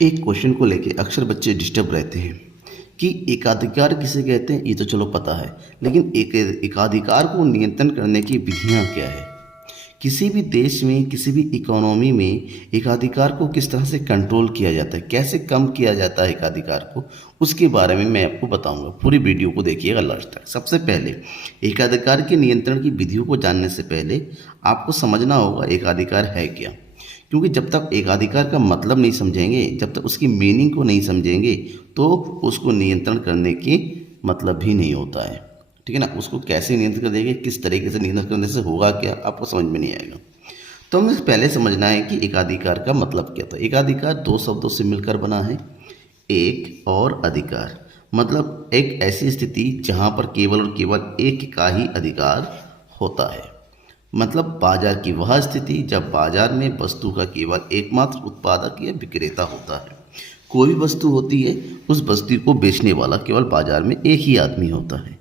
एक क्वेश्चन को लेके अक्सर बच्चे डिस्टर्ब रहते हैं कि एकाधिकार किसे कहते हैं, ये तो चलो पता है। लेकिन एकाधिकार को नियंत्रण करने की विधियां क्या है। किसी भी देश में, किसी भी इकोनॉमी में एकाधिकार को किस तरह से कंट्रोल किया जाता है, कैसे कम किया जाता है एकाधिकार को, उसके बारे में मैं आपको बताऊंगा। पूरी वीडियो को देखिएगा लास्ट तक। सबसे पहले एकाधिकार के नियंत्रण की विधियों को जानने से पहले आपको समझना होगा एकाधिकार है क्या। क्योंकि जब तक एकाधिकार का मतलब नहीं समझेंगे, जब तक उसकी मीनिंग को नहीं समझेंगे, तो उसको नियंत्रण करने की मतलब भी नहीं होता है। ठीक है ना। उसको कैसे नियंत्रण कर देंगे, किस तरीके से नियंत्रण करने से होगा क्या, आपको समझ में नहीं आएगा। तो हमें पहले समझना है कि एकाधिकार का मतलब क्या था। एकाधिकार दो शब्दों से मिलकर बना है, एक और अधिकार। मतलब एक ऐसी स्थिति जहाँ पर केवल और केवल एक का ही अधिकार होता है। मतलब बाजार की वह स्थिति जब बाजार में वस्तु का केवल एकमात्र उत्पादक या विक्रेता होता है। कोई भी वस्तु होती है, उस वस्तु को बेचने वाला केवल बाजार में एक ही आदमी होता है।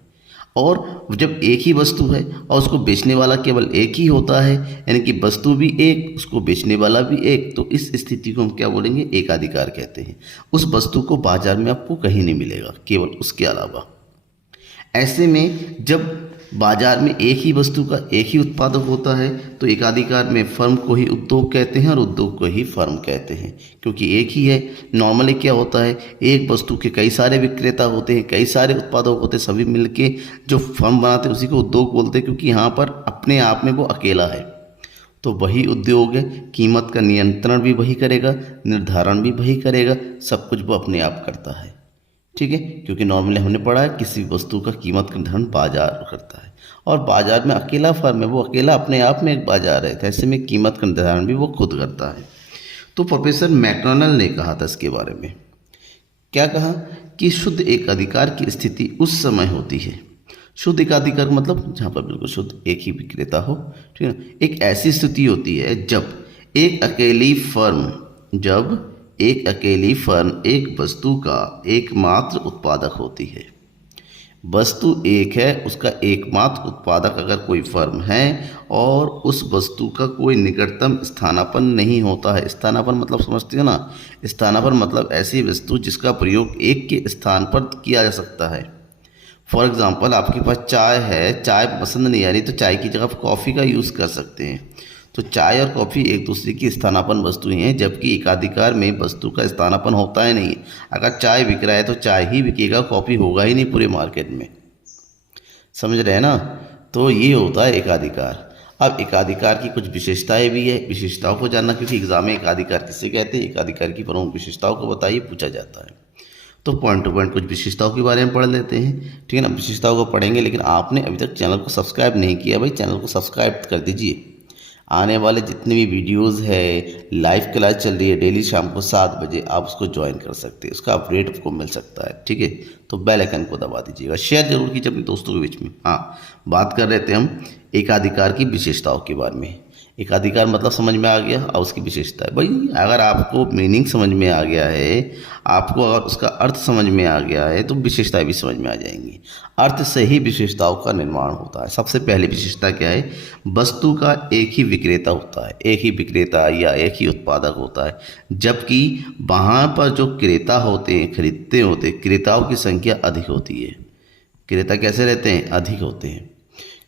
और जब एक ही वस्तु है और उसको बेचने वाला केवल एक ही होता है, यानी कि वस्तु भी एक, उसको बेचने वाला भी एक, तो इस स्थिति को हम क्या बोलेंगे, एकाधिकार कहते हैं। उस वस्तु को बाजार में आपको कहीं नहीं मिलेगा, केवल उसके अलावा। ऐसे में जब बाजार में एक ही वस्तु का एक ही उत्पादक होता है, तो एकाधिकार में फर्म को ही उद्योग कहते हैं और उद्योग को ही फर्म कहते हैं, क्योंकि एक ही है। नॉर्मली क्या होता है, एक वस्तु के कई सारे विक्रेता होते हैं, कई सारे उत्पादक होते हैं, सभी मिलके जो फर्म बनाते हैं उसी को उद्योग बोलते हैं, क्योंकि यहाँ पर अपने आप में वो अकेला है। तो वही उद्योग है। कीमत का नियंत्रण भी वही करेगा, निर्धारण भी वही करेगा, सब कुछ वो अपने आप करता है। ठीक है। क्योंकि नॉर्मली हमने पढ़ा है किसी वस्तु का कीमत का निर्धारण बाजार करता है, और बाजार में अकेला फर्म है, वो अकेला अपने आप में एक बाजार है। तो ऐसे में कीमत का निर्धारण भी वो खुद करता है। तो प्रोफेसर मैकडॉनल्ड ने कहा था इसके बारे में, क्या कहा कि शुद्ध एकाधिकार की स्थिति उस समय होती है। शुद्ध एकाधिकार मतलब जहाँ पर बिल्कुल शुद्ध एक ही विक्रेता हो। ठीक है ना। एक ऐसी स्थिति होती है जब एक अकेली फर्म जब एक अकेली फर्म एक वस्तु का एकमात्र उत्पादक होती है। वस्तु एक है, उसका एकमात्र उत्पादक अगर कोई फर्म है, और उस वस्तु का कोई निकटतम स्थानापन्न नहीं होता है। स्थानापन्न मतलब समझते हो ना। स्थानापन्न मतलब ऐसी वस्तु जिसका प्रयोग एक के स्थान पर किया जा सकता है। फॉर एग्ज़ाम्पल, आपके पास चाय है, चाय पसंद नहीं आ रही, तो चाय की जगह आप कॉफ़ी का यूज़ कर सकते हैं। तो चाय और कॉफ़ी एक दूसरे की स्थानापन्न वस्तुएं हैं, जबकि एकाधिकार में वस्तु का स्थानापन्न होता है नहीं। अगर चाय बिक रहा है तो चाय ही बिकेगा, कॉफ़ी होगा ही नहीं पूरे मार्केट में। समझ रहे हैं ना। तो ये होता है एकाधिकार। अब एकाधिकार की कुछ विशेषताएं भी है, विशेषताओं को जानना, क्योंकि एग्जाम में एकाधिकार किसे कहते हैं, एकाधिकार की प्रमुख विशेषताओं को बताइए, पूछा जाता है। तो पॉइंट टू पॉइंट कुछ विशेषताओं के बारे में पढ़ लेते हैं। ठीक है ना। विशेषताओं को पढ़ेंगे, लेकिन आपने अभी तक चैनल को सब्सक्राइब नहीं किया, भाई चैनल को सब्सक्राइब कर दीजिए। आने वाले जितने भी वीडियोस है, लाइव क्लास चल रही है डेली शाम को 7 बजे, आप उसको ज्वाइन कर सकते हैं, उसका अपडेट आपको मिल सकता है। ठीक है। तो बेल आइकन को दबा दीजिएगा, शेयर जरूर कीजिए अपने दोस्तों के बीच में। हाँ, बात कर रहे थे हम एकाधिकार की विशेषताओं के बारे में। एकाधिकार मतलब समझ में आ गया, और उसकी विशेषता है। भाई अगर आपको मीनिंग समझ में आ गया है, आपको अगर उसका अर्थ समझ में आ गया है, तो विशेषताएं भी समझ में आ जाएंगी। अर्थ से ही विशेषताओं का निर्माण होता है। सबसे पहली विशेषता क्या है, वस्तु का एक ही विक्रेता होता है, एक ही विक्रेता या एक ही उत्पादक होता है, जबकि वहाँ पर जो क्रेता होते हैं, खरीदते होते हैं, क्रेताओं की संख्या अधिक होती है। क्रेता कैसे रहते हैं, अधिक होते हैं,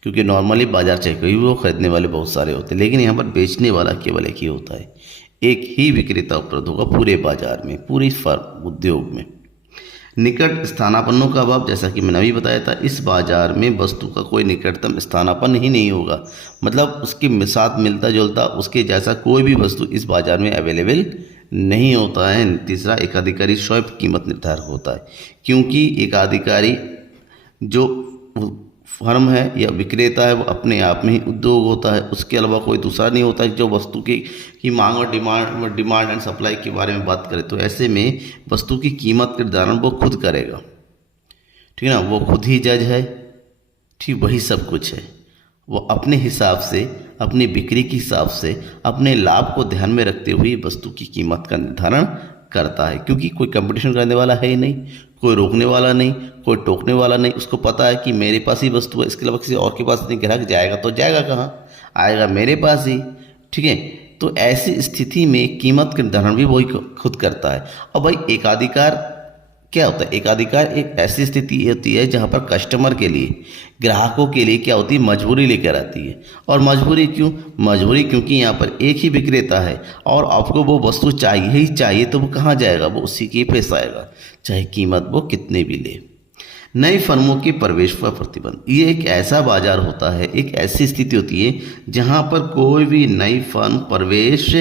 क्योंकि नॉर्मली बाजार चाहे कोई वो खरीदने वाले बहुत सारे होते हैं, लेकिन यहाँ पर बेचने वाला केवल एक ही होता है। एक ही विक्रेता उपलब्ध होगा पूरे बाजार में, पूरी फर्म उद्योग में। निकट स्थानापन्नों का अभाव, जैसा कि मैंने अभी बताया था, इस बाजार में वस्तु का कोई निकटतम स्थानापन्न ही नहीं होगा। मतलब उसके साथ मिलता जुलता उसके जैसा कोई भी वस्तु इस बाजार में अवेलेबल नहीं होता है। तीसरा, एकाधिकारी स्वयं कीमत निर्धारक होता है, क्योंकि एकाधिकारी जो फर्म है या विक्रेता है, वो अपने आप में ही उद्योग होता है, उसके अलावा कोई दूसरा नहीं होता है जो वस्तु की मांग और डिमांड एंड सप्लाई के बारे में बात करें। तो ऐसे में वस्तु की कीमत का निर्धारण वो खुद करेगा। ठीक है ना। वो खुद ही जज है, ठीक, वही सब कुछ है। वो अपने हिसाब से, अपनी बिक्री के हिसाब से, अपने लाभ को ध्यान में रखते हुए वस्तु की कीमत का निर्धारण करता है, क्योंकि कोई कंपटीशन करने वाला है ही नहीं, कोई रोकने वाला नहीं, कोई टोकने वाला नहीं। उसको पता है कि मेरे पास ही वस्तु है, इसके अलावा किसी और के पास नहीं, ग्राहक जाएगा तो जाएगा कहाँ, आएगा मेरे पास ही। ठीक है। तो ऐसी स्थिति में कीमत का निर्धारण भी वही खुद करता है। अब भाई एकाधिकार क्या होता है? एकाधिकार एक ऐसी स्थिति होती है जहाँ पर कस्टमर के लिए, ग्राहकों के लिए क्या होती है, मजबूरी लेकर आती है। और मजबूरी क्यों? मजबूरी क्योंकि यहाँ पर एक ही विक्रेता है और आपको वो वस्तु चाहिए ही चाहिए, तो वो कहाँ जाएगा? वो उसी के पास आएगा, चाहे कीमत वो कितने भी ले। नई फर्मों के प्रवेश पर प्रतिबंध, ये एक ऐसा बाजार होता है, एक ऐसी स्थिति होती है जहाँ पर कोई भी नई फर्म प्रवेश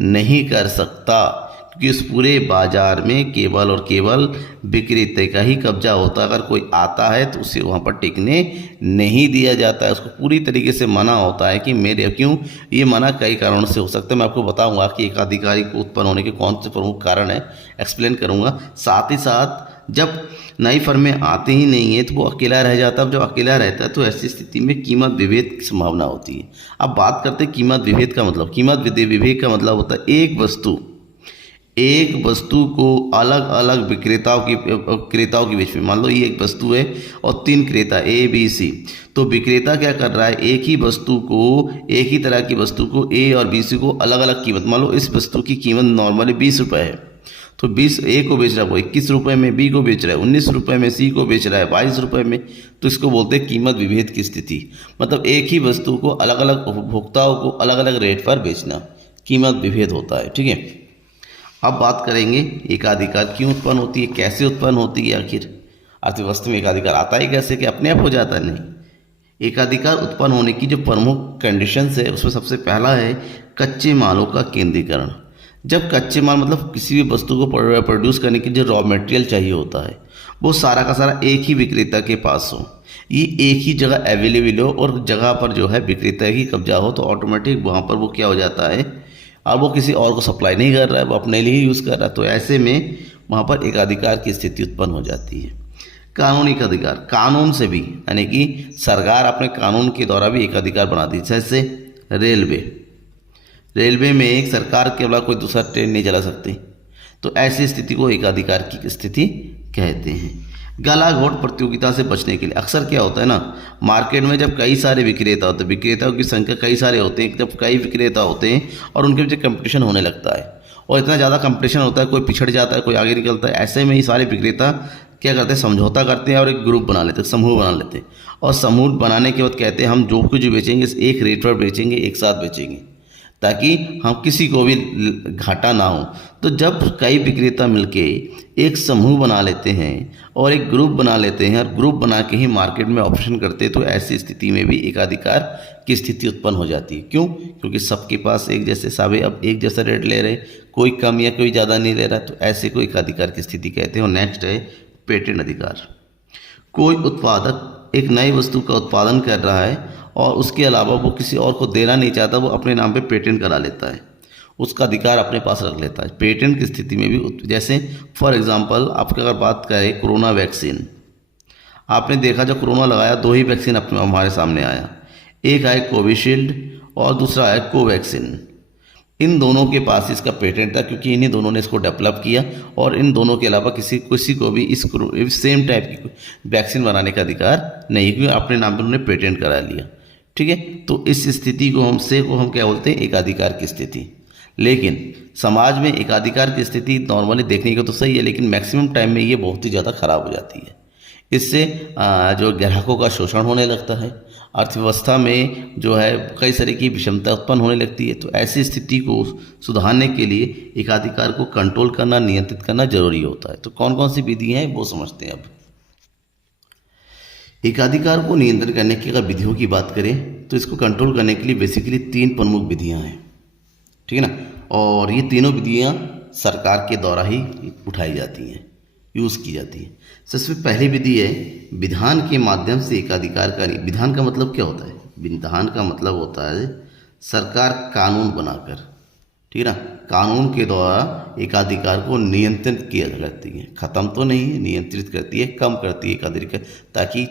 नहीं कर सकता, क्योंकि उस पूरे बाजार में केवल और केवल विक्रेता का ही कब्जा होता है। अगर कोई आता है तो उसे वहाँ पर टिकने नहीं दिया जाता है, उसको पूरी तरीके से मना होता है कि मेरे क्यों, ये मना कई कारणों से हो सकता है। मैं आपको बताऊंगा कि एकाधिकारी को उत्पन्न होने के कौन से प्रमुख कारण है, एक्सप्लेन करूंगा। साथ ही साथ जब नई फर्में आते ही नहीं है तो वो अकेला रह जाता है। जब अकेला रहता है तो ऐसी स्थिति में कीमत विभेद की संभावना होती है। अब बात करते हैं कीमत विभेद का मतलब। कीमत विभेद का मतलब होता है एक वस्तु को अलग अलग क्रेताओं के बीच में, मान लो ये एक वस्तु है और 3 क्रेता ए बी सी, तो विक्रेता क्या कर रहा है, एक ही वस्तु को, एक ही तरह की वस्तु को ए और बी सी को अलग अलग कीमत, मान लो इस वस्तु की कीमत नॉर्मली 20 रुपये है, तो 20 ए को बेच रहा है वो 21 रुपये में, बी को बेच रहा है 19 रुपये में, सी को बेच रहा है 22 रुपये में, तो इसको बोलते हैं कीमत विभेद की स्थिति। मतलब एक ही वस्तु को अलग अलग उपभोक्ताओं को अलग अलग रेट पर बेचना, कीमत विभेद होता है। ठीक है, अब बात करेंगे एकाधिकार क्यों उत्पन्न होती है, कैसे उत्पन्न होती है, आखिर अर्थव्यवस्था में एकाधिकार आता है कैसे, कि अपने आप हो जाता है? नहीं। एकाधिकार उत्पन्न होने की जो प्रमुख कंडीशंस है उसमें सबसे पहला है कच्चे मालों का केंद्रीकरण। जब कच्चे माल मतलब किसी भी वस्तु को प्रोड्यूस करने की जो रॉ मटेरियल चाहिए होता है वो सारा का सारा एक ही विक्रेता के पास हो, ये एक ही जगह अवेलेबल हो और जगह पर जो है विक्रेता ही कब्जा हो, तो ऑटोमेटिक वहाँ पर वो क्या हो जाता है, और वो किसी और को सप्लाई नहीं कर रहा है, वो अपने लिए ही यूज़ कर रहा है, तो ऐसे में वहाँ पर एकाधिकार की स्थिति उत्पन्न हो जाती है। कानूनी एकाधिकार, कानून से भी, यानी कि सरकार अपने कानून के द्वारा भी एकाधिकार बनाती है। जैसे रेलवे में एक सरकार के अलावा कोई दूसरा ट्रेन नहीं चला सकती, तो ऐसी स्थिति को एकाधिकार की स्थिति कहते हैं। गला घोट प्रतियोगिता से बचने के लिए अक्सर क्या होता है ना, मार्केट में जब कई सारे विक्रेता होते हैं, विक्रेताओं की संख्या कई सारे होते हैं, जब कई विक्रेता होते हैं और उनके बीच कंपटीशन होने लगता है और इतना ज़्यादा कंपटीशन होता है, कोई पिछड़ जाता है, कोई आगे निकलता है, ऐसे में ही सारे विक्रेता क्या करते हैं, समझौता करते हैं और एक ग्रुप बना लेते हैं, समूह बना लेते हैं, और समूह बनाने के बाद कहते हैं हम जो कुछ बेचेंगे एक रेट पर बेचेंगे, एक साथ बेचेंगे, ताकि हम किसी को भी घाटा ना हो। तो जब कई विक्रेता मिलके एक समूह बना लेते हैं और एक ग्रुप बना लेते हैं और ग्रुप बना के ही मार्केट में ऑपरेशन करते हैं, तो ऐसी स्थिति में भी एकाधिकार की स्थिति उत्पन्न हो जाती है। क्यों? क्योंकि सबके पास एक जैसे सावे अब एक जैसा रेट ले रहे, कोई कम या कोई ज़्यादा नहीं ले रहा, तो ऐसे को एकाधिकार की स्थिति कहते हैं। और नेक्स्ट है पेटेंट अधिकार। कोई उत्पादक एक नई वस्तु का उत्पादन कर रहा है और उसके अलावा वो किसी और को देना नहीं चाहता, वो अपने नाम पे पेटेंट करा लेता है, उसका अधिकार अपने पास रख लेता है। पेटेंट की स्थिति में भी जैसे फॉर एग्जांपल आपकी अगर बात करें कोरोना वैक्सीन, आपने देखा जब कोरोना लगाया 2 ही वैक्सीन अपने हमारे सामने आया, एक है कोविशील्ड और दूसरा है कोवैक्सीन। इन दोनों के पास इसका पेटेंट था क्योंकि इन्हीं दोनों ने इसको डेवलप किया और इन दोनों के अलावा किसी को भी इस सेम टाइप की वैक्सीन बनाने का अधिकार नहीं, क्योंकि अपने नाम पर उन्होंने पेटेंट करा लिया। ठीक है, तो इस स्थिति को हम क्या बोलते हैं, एकाधिकार की स्थिति। लेकिन समाज में एकाधिकार की स्थिति नॉर्मली देखने को तो सही है, लेकिन मैक्सिमम टाइम में ये बहुत ही ज़्यादा खराब हो जाती है। इससे जो ग्राहकों का शोषण होने लगता है, अर्थव्यवस्था में जो है कई तरह की विषमता उत्पन्न होने लगती है। तो ऐसी स्थिति को सुधारने के लिए एकाधिकार को कंट्रोल करना, नियंत्रित करना जरूरी होता है। तो कौन कौन सी विधियाँ हैं वो समझते हैं। अब एकाधिकार को नियंत्रण करने की अगर विधियों की बात करें तो इसको कंट्रोल करने के लिए बेसिकली 3 प्रमुख विधियाँ हैं, ठीक है ना, और ये तीनों विधियाँ सरकार के द्वारा ही उठाई जाती हैं, यूज़ की जाती है। सबसे पहली विधि है विधान के माध्यम से एकाधिकार का। विधान का मतलब क्या होता है? विधान का मतलब होता है सरकार कानून बनाकर, ठीक है ना, कानून के द्वारा एकाधिकार को नियंत्रित किया करती है, ख़त्म तो नहीं है, नियंत्रित करती है, कम करती है एकाधिकार, ताकि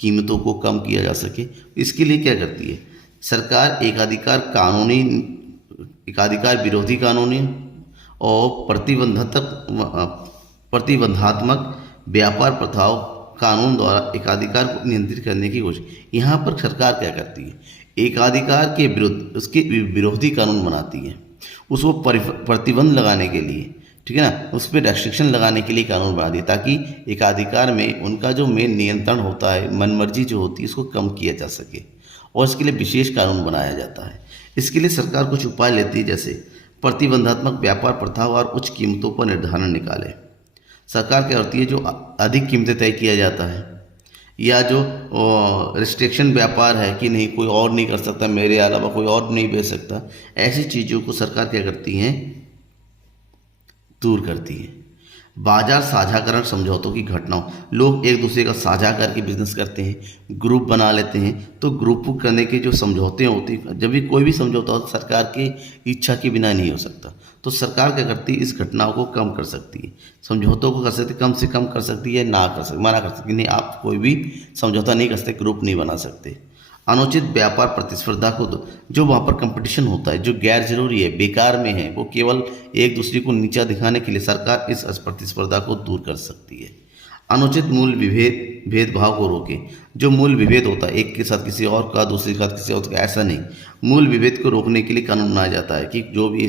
कीमतों को कम किया जा सके। इसके लिए क्या करती है सरकार? एकाधिकार विरोधी कानूनी और प्रतिबंधात्मक व्यापार प्रथाओं कानून द्वारा एकाधिकार को नियंत्रित करने की कोशिश। यहाँ पर सरकार क्या करती है? एकाधिकार के विरुद्ध उसके विरोधी कानून बनाती है। उसको प्रतिबंध लगाने के लिए, ठीक है ना, उस पर रेस्ट्रिक्शन लगाने के लिए कानून बना दिया, ताकि एकाधिकार में उनका जो मेन नियंत्रण होता है, मनमर्जी जो होती है, उसको कम किया जा सके, और इसके लिए विशेष कानून बनाया जाता है। इसके लिए सरकार कुछ उपाय लेती है, जैसे प्रतिबंधात्मक व्यापार प्रथा और उच्च कीमतों पर निर्धारण निकाले। सरकार क्या करती है, जो अधिक कीमतें तय किया जाता है, या जो रिस्ट्रिक्शन व्यापार है कि नहीं कोई और नहीं कर सकता, मेरे अलावा कोई और नहीं बेच सकता, ऐसी चीज़ों को सरकार क्या करती हैं, दूर करती है। बाजार साझाकरण समझौतों की घटनाओं, लोग एक दूसरे का साझा करके बिजनेस करते हैं, ग्रुप बना लेते हैं, तो ग्रुप करने के जो समझौते होती हैं, जब भी कोई भी समझौता हो सरकार की इच्छा के बिना नहीं हो सकता, तो सरकार क्या करती है, इस घटनाओं को कम कर सकती है, समझौतों को कर सकती है, कम से कम कर सकती है, ना कर सकती, मना कर सकती नहीं, आप कोई भी समझौता नहीं कर सकते, ग्रुप नहीं बना सकते। अनुचित व्यापार प्रतिस्पर्धा को, जो वहाँ पर कंपटीशन होता है जो गैर जरूरी है, बेकार में है, वो केवल एक दूसरे को नीचा दिखाने के लिए सरकार इस प्रतिस्पर्धा को दूर कर सकती है। अनुचित मूल्य भेदभाव को रोके, जो मूल्य विभेद होता है, एक के साथ किसी और का, दूसरे के साथ किसी और का, ऐसा नहीं, मूल्य विभेद को रोकने के लिए कानून बनाया जाता है कि जो भी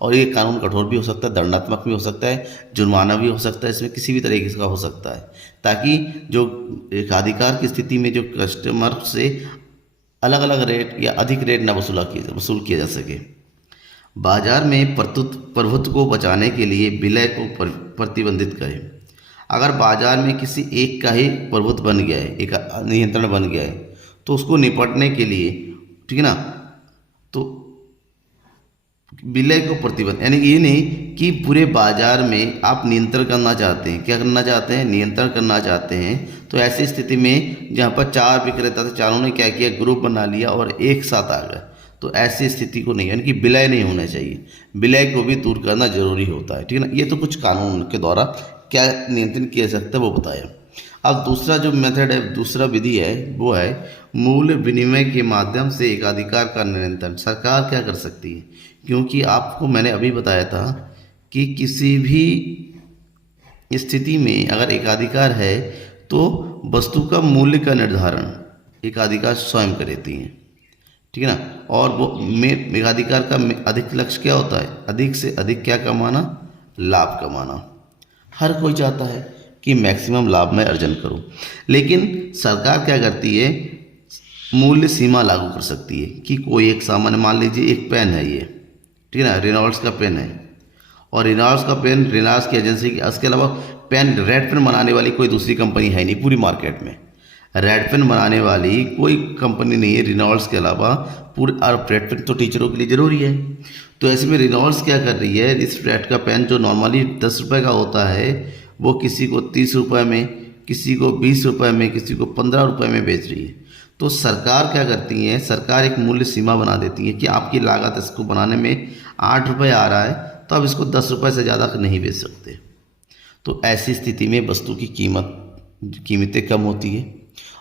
और ये कानून कठोर भी हो सकता है, दंडात्मक भी हो सकता है, जुर्माना भी हो सकता है, इसमें किसी भी तरीके का हो सकता है, ताकि जो एकाधिकार की स्थिति में जो कस्टमर से अलग अलग रेट या अधिक रेट न वसूल किया जा सके। बाजार में प्रभुत्व को बचाने के लिए विलय को प्रतिबंधित करें। अगर बाजार में किसी एक का ही प्रभुत्व बन गया है, एक नियंत्रण बन गया है, तो उसको निपटने के लिए, ठीक है ना, तो विलय को प्रतिबंध, यानी ये नहीं कि पूरे बाजार में आप नियंत्रण करना चाहते हैं, क्या करना चाहते हैं, नियंत्रण करना चाहते हैं, तो ऐसी स्थिति में जहाँ पर 4 विक्रेता थे, चारों ने क्या किया, ग्रुप बना लिया और एक साथ आ गए, तो ऐसी स्थिति को नहीं, यानी कि विलय नहीं होना चाहिए, विलय को भी दूर करना जरूरी होता है, ठीक है ना। ये तो कुछ कानून के द्वारा क्या नियंत्रण किया जा सकता है वो बताया। अब दूसरा जो मेथड है, दूसरा विधि है, वो है मूल्य विनिमय के माध्यम से एकाधिकार का नियंत्रण। सरकार क्या कर सकती है, क्योंकि आपको मैंने अभी बताया था कि किसी भी स्थिति में अगर एकाधिकार है तो वस्तु का मूल्य का निर्धारण एकाधिकार स्वयं करती है, ठीक है ना। और वो एकाधिकार का अधिक लक्ष्य क्या होता है, अधिक से अधिक क्या कमाना, लाभ कमाना। हर कोई चाहता है कि मैक्सिमम लाभ मैं अर्जन करूं, लेकिन सरकार क्या करती है, मूल्य सीमा लागू कर सकती है कि कोई एक सामान्य, मान लीजिए एक पेन है ये, ठीक है ना, रेनॉल्ड्स का पेन है, और रेनॉल्ड्स का पेन रेनॉल्ड्स की एजेंसी की, इसके अलावा पेन रेड पेन बनाने वाली कोई दूसरी कंपनी है नहीं पूरी मार्केट में, रेड पेन बनाने वाली कोई कंपनी नहीं है रेनॉल्ड्स के अलावा पूरे, और रेड पेन तो टीचरों के लिए ज़रूरी है। तो ऐसे में रेनॉल्ड्स क्या कर रही है, इस रेड का पेन जो नॉर्मली 10 रुपये का होता है, वो किसी को 30 रुपये में, किसी को 20 रुपये में, किसी को 15 रुपये में बेच रही है। तो सरकार क्या करती है, सरकार एक मूल्य सीमा बना देती है कि आपकी लागत इसको बनाने में 8 रुपये आ रहा है, तो आप इसको 10 रुपये से ज़्यादा नहीं बेच सकते। तो ऐसी स्थिति में वस्तु की कीमतें कम होती है,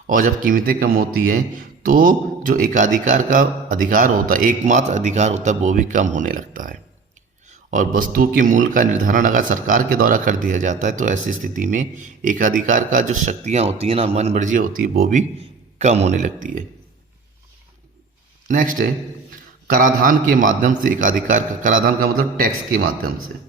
और जब कीमतें कम होती हैं तो जो एकाधिकार का अधिकार होता है, एकमात्र अधिकार होता है, वो भी कम होने लगता है। और वस्तुओं के मूल्य का निर्धारण अगर सरकार के द्वारा कर दिया जाता है, तो ऐसी स्थिति में एकाधिकार का जो शक्तियाँ होती हैं ना, मन मर्जी होती है, वो भी कम होने लगती है। नेक्स्ट है कराधान के माध्यम से एकाधिकार का, कराधान का मतलब टैक्स के माध्यम से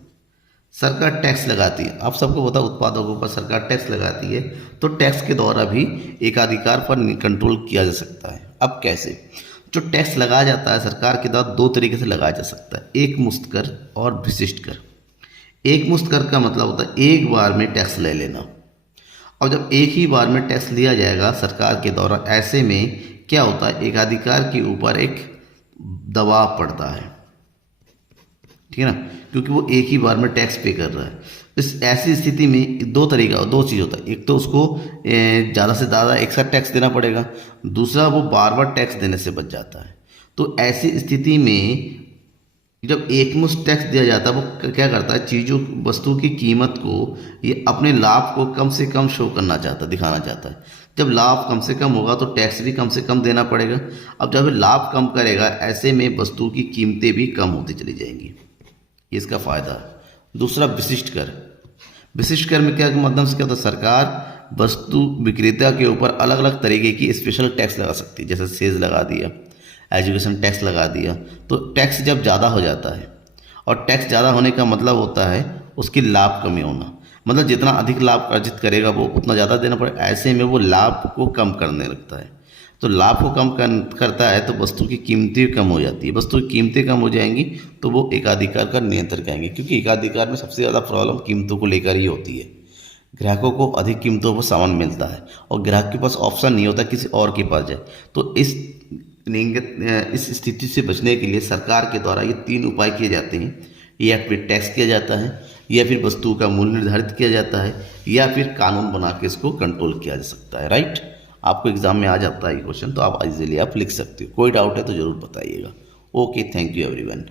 सरकार टैक्स लगाती है। आप सबको पता, उत्पादों के ऊपर सरकार टैक्स लगाती है, तो टैक्स के द्वारा भी एकाधिकार पर कंट्रोल किया जा सकता है। अब कैसे, जो टैक्स लगाया जाता है सरकार के द्वारा 2 तरीके से लगाया जा सकता है, एक मुक्त कर और विशिष्ट कर। एक मुक्त कर का मतलब होता है एक बार में टैक्स ले लेना, और जब एक ही बार में टैक्स लिया जाएगा सरकार के द्वारा, ऐसे में क्या होता है, एकाधिकार के ऊपर एक दबाव पड़ता है, ठीक है ना, क्योंकि वो एक ही बार में टैक्स पे कर रहा है। इस ऐसी स्थिति में 2 चीज़ होता है, एक तो उसको ज़्यादा से ज़्यादा एक साथ टैक्स देना पड़ेगा, दूसरा वो बार बार टैक्स देने से बच जाता है। तो ऐसी स्थिति में जब एकमुश्त टैक्स दिया जाता है, वो क्या करता है, चीज़ों वस्तु की कीमत को, ये अपने लाभ को कम से कम शो करना चाहता है, दिखाना चाहता है। जब लाभ कम से कम होगा तो टैक्स भी कम से कम देना पड़ेगा। अब जब लाभ कम करेगा, ऐसे में वस्तु की कीमतें भी कम होती चली जाएंगी, ये इसका फ़ायदा है। दूसरा विशिष्ट कर। विशिष्ट कर में क्या माध्यम से क्या होता है, सरकार वस्तु विक्रेता के ऊपर अलग अलग तरीके की स्पेशल टैक्स लगा सकती है, जैसे सेज लगा दिया, एजुकेशन टैक्स लगा दिया। तो टैक्स जब ज़्यादा हो जाता है, और टैक्स ज़्यादा होने का मतलब होता है उसकी लाभ कमी होना, मतलब जितना अधिक लाभ अर्जित करेगा वो उतना ज़्यादा देना पड़े, ऐसे में वो लाभ को कम करने लगता है। तो लाभ को कम करता है तो वस्तु की कीमतें कम हो जाती है, वस्तु की कीमतें कम हो जाएंगी तो वो एकाधिकार का नियंत्रण करेंगे, क्योंकि एकाधिकार में सबसे ज़्यादा प्रॉब्लम कीमतों को लेकर ही होती है। ग्राहकों को अधिक कीमतों पर सामान मिलता है और ग्राहक के पास ऑप्शन नहीं होता किसी और के पास जाए। तो इस स्थिति से बचने के लिए सरकार के द्वारा ये 3 उपाय किए जाते हैं, या फिर टैक्स किया जाता है, या फिर वस्तु का मूल्य निर्धारित किया जाता है, या फिर कानून बना के इसको कंट्रोल किया जा सकता है। राइट, आपको एग्जाम में आ जाता है ये क्वेश्चन, तो आप इजीली आप लिख सकते हो। कोई डाउट है तो ज़रूर बताइएगा। Okay, thank you everyone.